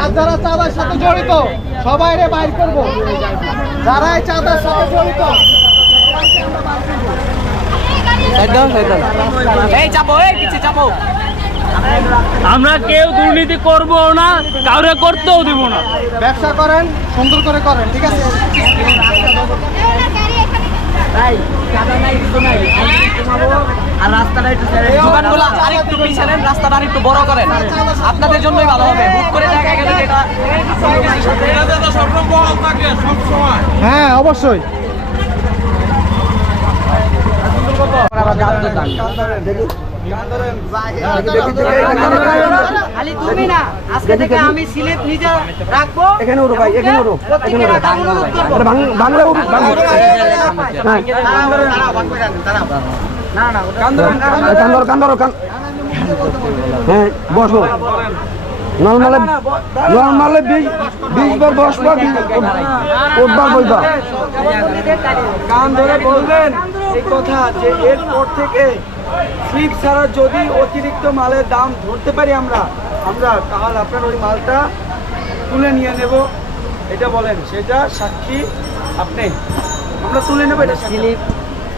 আর যারা চাঁদার সাথে জড়িত সবাইরে বাইর করব, যারা এই চাঁদার সাথে জড়িত আমরা কেউ দুর্নীতি করব না, কাউরে করতেও দিব না। ব্যবসা করেন, সুন্দর করে করেন, ঠিক আছে? আর রাস্তাটা একটু দোকানগুলো আরেকটু পিছালেন, রাস্তাটা আরেকটু বড় করেন, আপনাদের জন্যই ভালো হবে। বুক করে দেখা গেলে যেটা হ্যাঁ অবশ্যই। খালি তুমি না, আজকে থেকে আমি স্লিপ নিজে রাখবো। এখানে উঠো ভাই, এখানে উঠো, এখানে উঠো। বাংলা উঠো, বাংলা। হ্যাঁ বসো। নর্মালে 20 বার বসবা, উঠবা বইবা। কান ধরে বলবেন এই কথা যে এরপর থেকে স্লিপ ছাড়া যদি অতিরিক্ত মালের দাম ধরতে পারি আমরা তাহলে আপনার ওই মালটা তুলে নিয়ে নেব, এটা বলেন, সেটা সাক্ষী আপনি। আমরা তুলে নেবো এটা স্লিপ।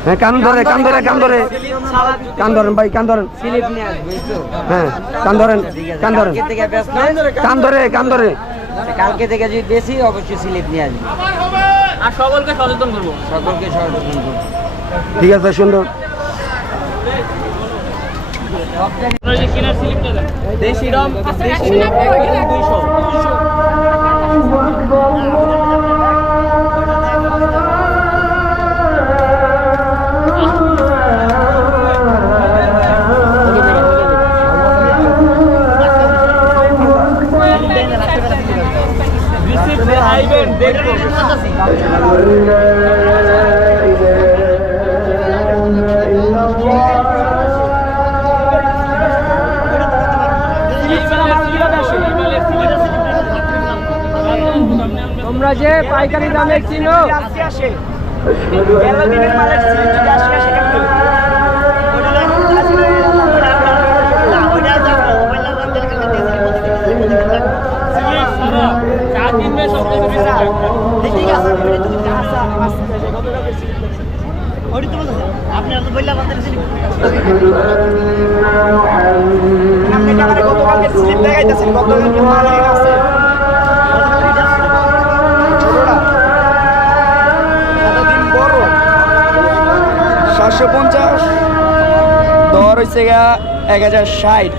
হ্যাঁ কান ধরে ভাই, কান ধরেন। স্লিপ নিয়ে আসবে তো। হ্যাঁ কান ধরে। কালকে থেকে যদি বেশি অবশ্যই স্লিপ নিয়ে আসবে আর সকলকে সচেতন করবো। ঠিক আছে, সুন্দর। কেনার স্লিপটা দেন। দেশি রম 200। তোমরা যে পাইকারি দামে কিনো, দর হয়েছে 1060।